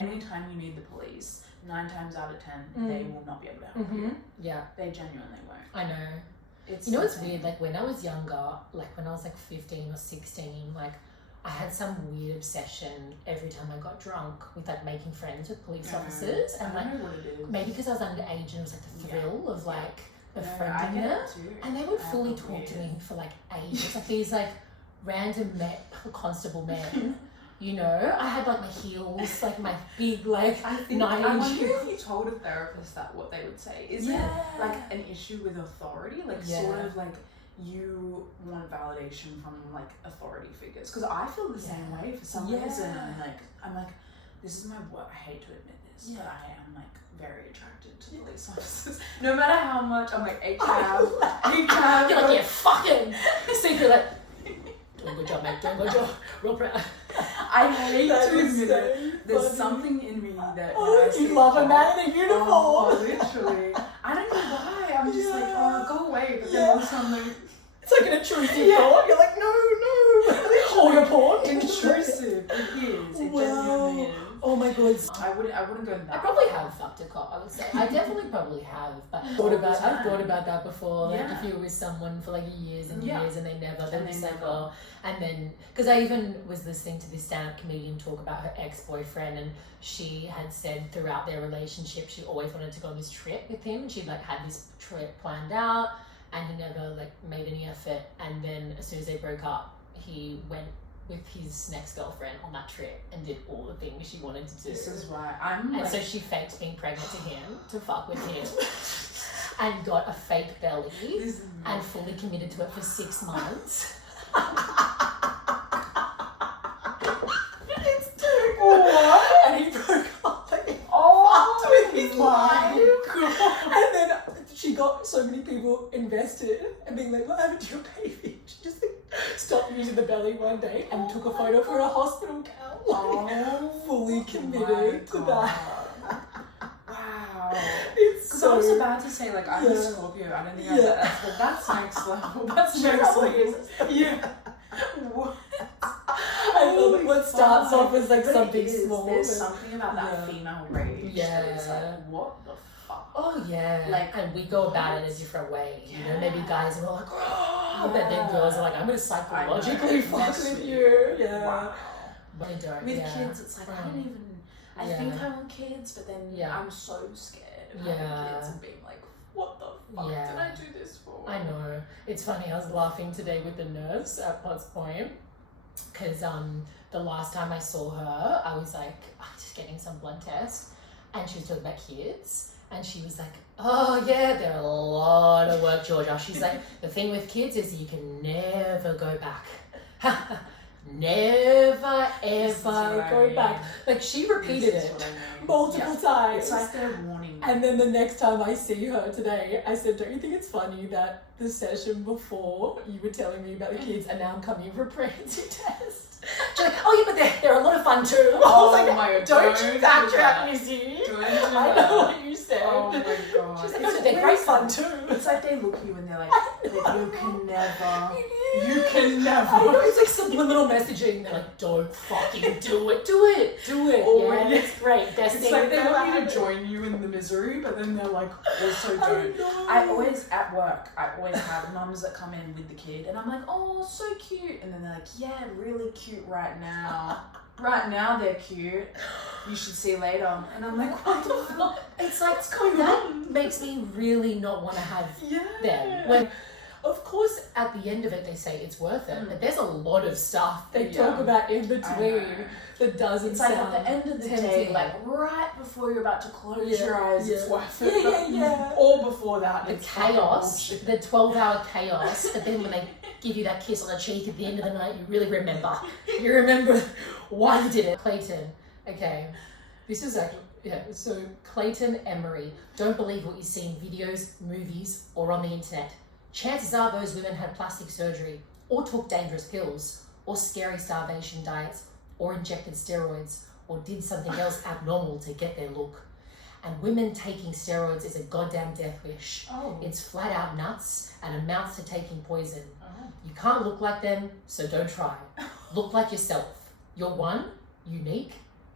Anytime you need the police, 9 times out of 10, they will not be able to help you. Yeah. They genuinely won't. I know. It's you know what's weird? Like when I was younger, like when I was like 15 or 16, like I had some weird obsession every time I got drunk with like making friends with police officers, and like maybe because I was underage and it was like the thrill of like befriending them, and they would fully talk to me for like ages, like these like random constable men. You know, I had like my heels, like my big like 9-inch. I wonder if you told a therapist that what they would say. Is it like an issue with authority? Like sort of like you want validation from like authority figures? Because I feel the same way for some reason. I'm like, this is my work. I hate to admit this, but I am like very attracted to police officers. No matter how much I'm like, HCAB. You're like, yeah, fucking secret like. Doing a good job, mate. Doing a good job. Real proud. I hate to admit it. There's something in me that you love a man in a uniform. Oh, literally. I don't know why. I'm just like, oh, go away. But then also I'm like, it's like an intrusive thought. You're like, no. Or your porn. Intrusive. It is. It genuinely is. Oh my god. I wouldn't go that. I probably have fucked a cop, I would say. I definitely probably have. But I've thought about that before. Like if you were with someone for like years and years and they never, then it's like, oh. And then, because I even was listening to this stand-up comedian talk about her ex-boyfriend, and she had said throughout their relationship she always wanted to go on this trip with him. She'd like had this trip planned out and he never like made any effort, and then as soon as they broke up he went with his next girlfriend on that trip and did all the things she wanted to do. This is why so she faked being pregnant to him to fuck with him and got a fake belly and fully committed to it for 6 months. It's too good. And he broke up and he fucked with his life. And then she got so many people invested and being like, what happened to your baby? She just like, stopped using the belly one day and took a photo for a hospital gown. Fully committed to that. Wow. Because I was about to say, like, I'm a Scorpio. I don't think that's next level. That's next level. Yeah. What? I love it. What starts off as like something small. There's something about that female rage. Yeah. It's like, what the fuck? Oh yeah. Like, and we go about it a different way. You know, maybe guys are like, oh, but then girls are like, I'm gonna psychologically fuck with you. Yeah. Wow. But I don't. With kids, it's like I don't even. I think I want kids, but then I'm so scared of having kids and being like, what the fuck did I do this for? I know. It's funny, I was laughing today with the nurse at Potts Point because the last time I saw her, I was like, just getting some blood test, and she was talking about kids, and she was like, oh yeah, they're a lot of work, Georgia. She's like, the thing with kids is you can never go back. Never ever go back. Like she repeated it multiple times. It's like they're warning. And then the next time I see her today, I said, don't you think it's funny that the session before you were telling me about the kids and now I'm coming for a pregnancy test? She's like, oh yeah, but they're a lot of fun too. I was like, my God, don't you backtrack, Missy. I know what you said. Oh my God. She's like, no, they're great fun too. It's like they look at you and they're like, you can never. You can never. I know, it's like subliminal messaging. They're like, don't fucking do it. Do it. Yeah, it's great. Best it's thing. Like they want you to join you in the misery, but then they're like, also don't. I always, at work, I always have mums that come in with the kid and I'm like, oh, so cute. And then they're like, yeah, really cute right now. Right now they're cute. You should see later. And I'm like, what the fuck? It's like, that makes me really not want to have them. When, of course, at the end of it, they say it's worth it, but there's a lot of stuff they talk about in between that doesn't sound like at the end of the day, like right before you're about to close your eyes, it's worth it. Or before that, the chaos, the 12-hour chaos, but then when they give you that kiss on the cheek at the end of the night, you really remember. You remember why you did it. Clayton, okay, this is actually, so Clayton Emery, don't believe what you see in videos, movies, or on the internet. Chances are those women had plastic surgery, or took dangerous pills, or scary starvation diets, or injected steroids, or did something else abnormal to get their look. And women taking steroids is a goddamn death wish. It's flat out nuts and amounts to taking poison. You can't look like them, so don't try. Look like yourself. You're one, unique,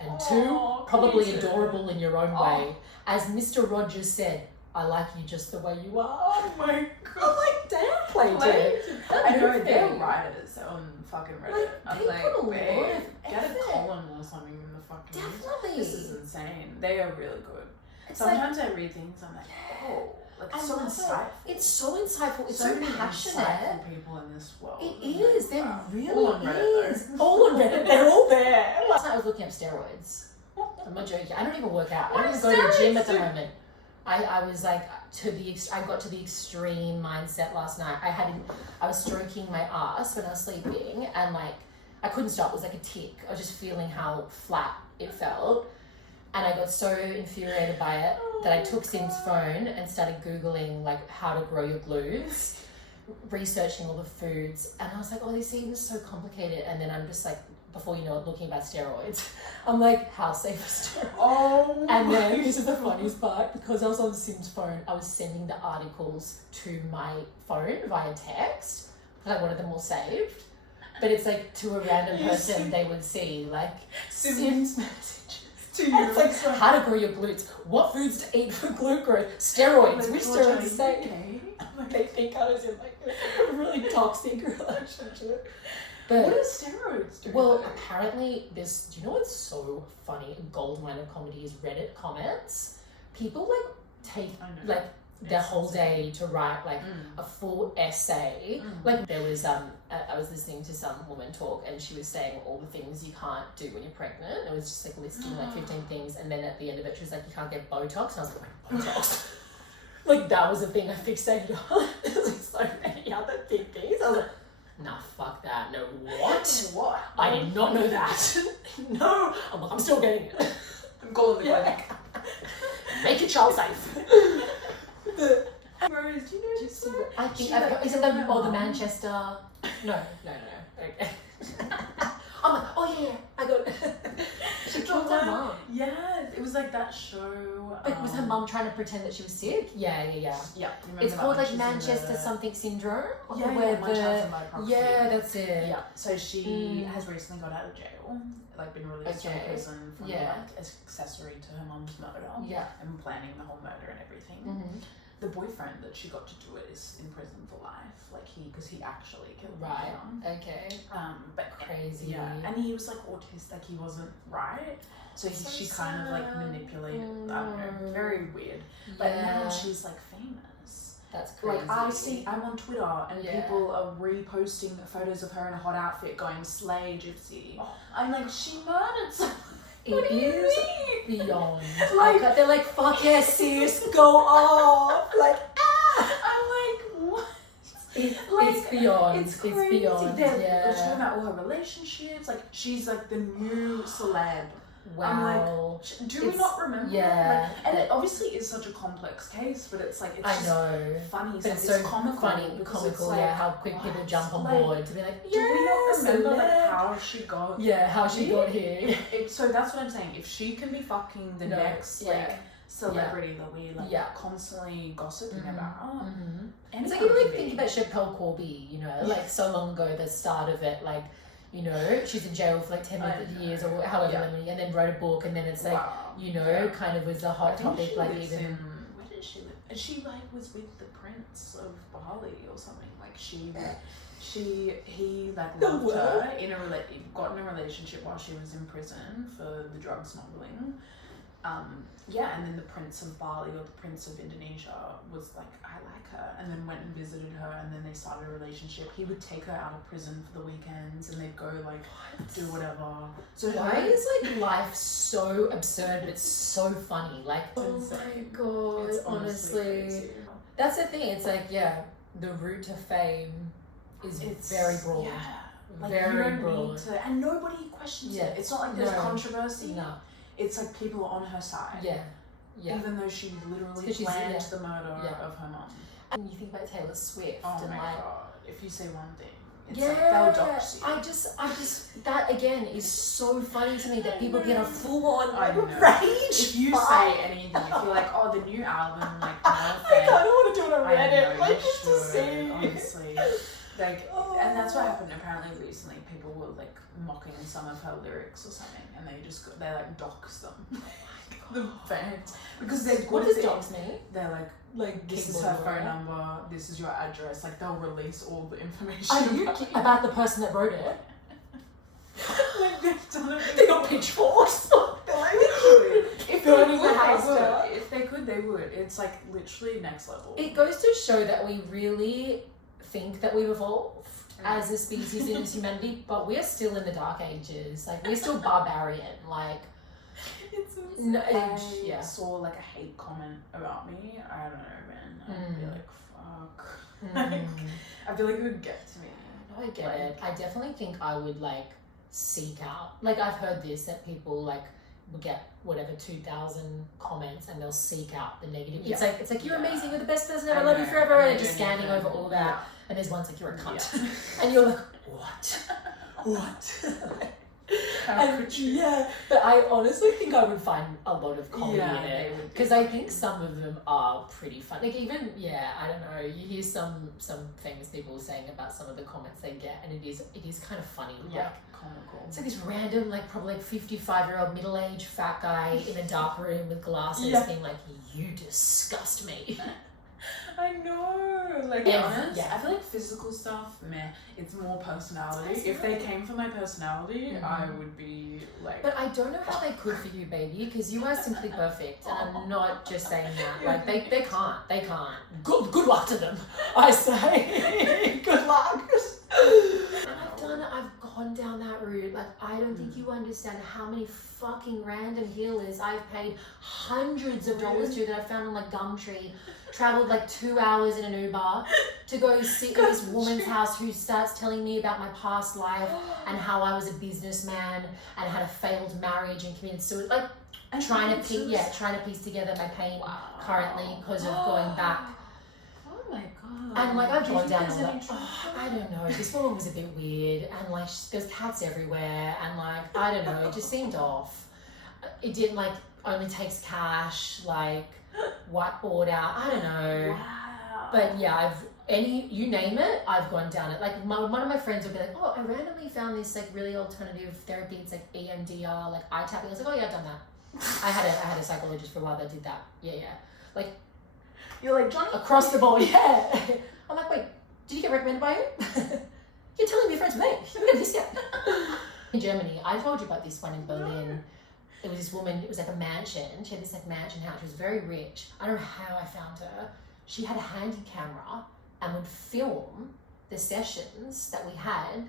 And two, probably adorable in your own way. As Mr. Rogers said, I like you just the way you are. Oh my god. I'm like, damn, Clayton. I know, they're writers on fucking Reddit. I'm they like, put a lot of babe, get a effort. column or something in the fucking Definitely. This is insane. They are really good. It's Sometimes I read things, I'm like, oh, like it's so insightful. It's so insightful. It's so many passionate. insightful people in this world. It is. There really all on Reddit, is. All on Reddit. They're all there. Last night I was looking up steroids. I'm not joking. I don't even work out. I don't even go to the gym at the moment. I was like I got to the extreme mindset last night. I was stroking my ass when I was sleeping, and like I couldn't stop. It was like a tick. I was just feeling how flat it felt. And I got so infuriated by it that I took Sim's phone and started Googling like how to grow your glutes, researching all the foods. And I was like, oh, this seems so complicated. And then I'm just like, before you know it, looking about steroids. I'm like, how safe are steroids? Oh. And then this is the funniest part, because I was on Sim's phone, I was sending the articles to my phone via text because I wanted them all saved. But it's like to a random person they would see like Sim's messages. To you. It's like how to grow your glutes, what foods to eat for glute growth, steroids, which steroids to take. They think I was in like a really toxic relationship. But what does steroids do? Well, apparently this, do you know what's so funny? A goldmine of comedy is Reddit comments. People like take like their whole day to write like a full essay. Like there was I was listening to some woman talk, and she was saying all the things you can't do when you're pregnant. It was just like listing like 15 things, and then at the end of it she was like, you can't get Botox, and I was like, Botox? Like that was the thing I fixated on. There's like so many other big things. I was like, nah, fuck that. No, what? What? I did not know that. No. I'm like, I'm still getting it. I'm calling the clinic. Make it child safe. Rose, do you know this one? I think She, I've like, got, is it the Manchester? No. Okay. I'm like, oh yeah, I got it. She killed her mum. Yeah, it was like that show. Like, was her mum trying to pretend that she was sick? Yeah. Yeah, It's called like Manchester something syndrome. Yeah, where Munchausen by proxy. yeah, that's it. Yeah, so she has recently got out of jail, like been released from prison from like accessory to her mum's murder. Yeah. And planning the whole murder and everything. Mm-hmm. The boyfriend that she got to do it is in prison for life, like because he actually killed her. Right. Okay. But Crazy. Yeah, and he was like autistic. He wasn't right, so she kind of like manipulated. I don't know, very weird. But now she's like famous. That's crazy. Like I'm on Twitter and people are reposting photos of her in a hot outfit, going slay gypsy. I'm like, she murdered someone. What do you mean? Beyond. Like they're like, fuck yeah, sis, go off. Like, I'm like, what? It's beyond. It's crazy. It's beyond. They're talking about all her relationships. Like, she's like the new celeb. Wow. I'm like, do we not remember? Yeah. Like, and it obviously is such a complex case, but it's like, it's I just know. funny. But it's so so comical. funny, It's like, how quick people jump on like, board to be like, do we not remember like celeb. how she got? Yeah, how she got here. So that's what I'm saying. If she can be fucking the next like celebrity that we like constantly gossiping about, It's like, you like think about Chappelle Corby, you know, like so long ago, the start of it, like, you know, she's in jail for like 10 years or however many, and then wrote a book, and then it's like, you know, kind of was a hot topic, like even. Where did she live? And she like was with the Prince of Bali or something. Like he like loved her got in a relationship while she was in prison for the drug smuggling. And then the Prince of Bali or the Prince of Indonesia was like, I like her, and then went and visited her, and then they started a relationship. He would take her out of prison for the weekends, and they'd go like do whatever. So why is like life so absurd, but it's so funny? Like, oh my god, it's honestly, that's the thing. It's like, the route to fame is very broad. Yeah, like very you don't broad. need to, and nobody questions it. It's not like there's controversy. No. It's like people are on her side. Yeah. Even though she literally planned the murder of her mum. And you think about Taylor Swift and my god, if you say one thing, it's like they'll dox you. I just that again is so funny to me that people get a full on rage. If you say anything, if you're like, oh, the new album, like, I don't want to do it on Reddit. I know, like, you should, honestly. Like, and that's what happened apparently recently. People were were like mocking some of her lyrics or something, and they like dox them. The fans, because they're good. What does dox mean? They're like this is her phone number, this is your address. Like they'll release all the information. Are you about the person that wrote it? Like they've done it. They got pitchforks. They're like literally. If burning they the could, house they down. would. If they could, they would. It's like literally next level. It goes to show that we really think that we've evolved as a species in this humanity, but we're still in the dark ages. Like we're still barbarian. Like It's no, I saw like a hate comment about me. I don't know, man. I'd be like, fuck. Like, I feel like it would get to me. I get it. I definitely think I would like seek out. Like I've heard this that people like will get whatever 2,000 comments and they'll seek out the negative. Yeah. It's like you're amazing, you're the best person ever, I I love you know, forever, I and know, just scanning over all that. Yeah. And there's one's like you're a cunt, Yeah. and you're like what? How could you? Yeah, but I honestly think I would find a lot of comedy Yeah, in they it would because I think some of them are pretty fun. Like even I don't know. You hear some things people saying about some of the comments they get, and it is kind of funny. Yeah, Like, comical. it's like this random, like probably like 55-year-old middle-aged fat guy in a dark room with glasses, being like, "You disgust me." I know. Like, honest, I feel like physical stuff, meh. It's more personality. If they came for my personality, I would be like. But I don't know how they could for you, baby, because you are simply perfect, and I'm not just saying that. Like they can't. Good luck to them, I say. Good luck. And I've gone down that route. Like I don't think you understand how many fucking random healers I've paid hundreds of dollars to that I found on like Gumtree. Traveled like 2 hours in an Uber to go sit in this woman's house who starts telling me about my past life and how I was a businessman and had a failed marriage and committed suicide. Like trying to piece together my pain currently because of going back. Oh my god. And like I've gone down all that. I don't know. This woman was a bit weird and like there's cats everywhere and like I don't know. It just seemed off. It didn't like only takes cash like. Whiteboard out, I don't know. Wow. But yeah, you name it, I've gone down it. Like one of my friends would be like, oh, I randomly found this like really alternative therapy. It's like EMDR, like eye tapping. I was like, oh yeah, I've done that. I had a psychologist for a while that did that. Yeah. Like you're like Johnny across the board, yeah. I'm like, wait, did you get recommended by who? You're telling me you're friends with me. Look at this guy. In Germany, I told you about this one in Berlin. It was this woman, it was like a mansion. She had this like mansion house. She was very rich. I don't know how I found her. She had a handy camera and would film the sessions that we had,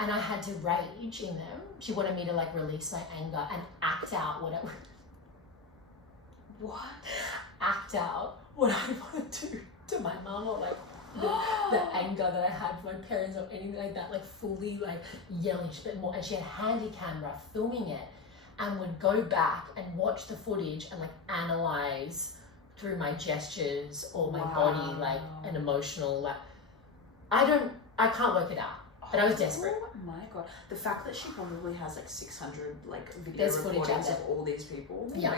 and I had to rage in them. She wanted me to like release my anger and act out what I wanted to my mum, or like the anger that I had for my parents or anything like that, like fully like yelling, but more. And she had a handy camera filming it. And would go back and watch the footage and like analyze through my gestures or my body, like an emotional, like I can't work it out, but I was desperate. Oh my god, the fact that she probably has like 600 like video There's footage recordings out of all these people. Yeah.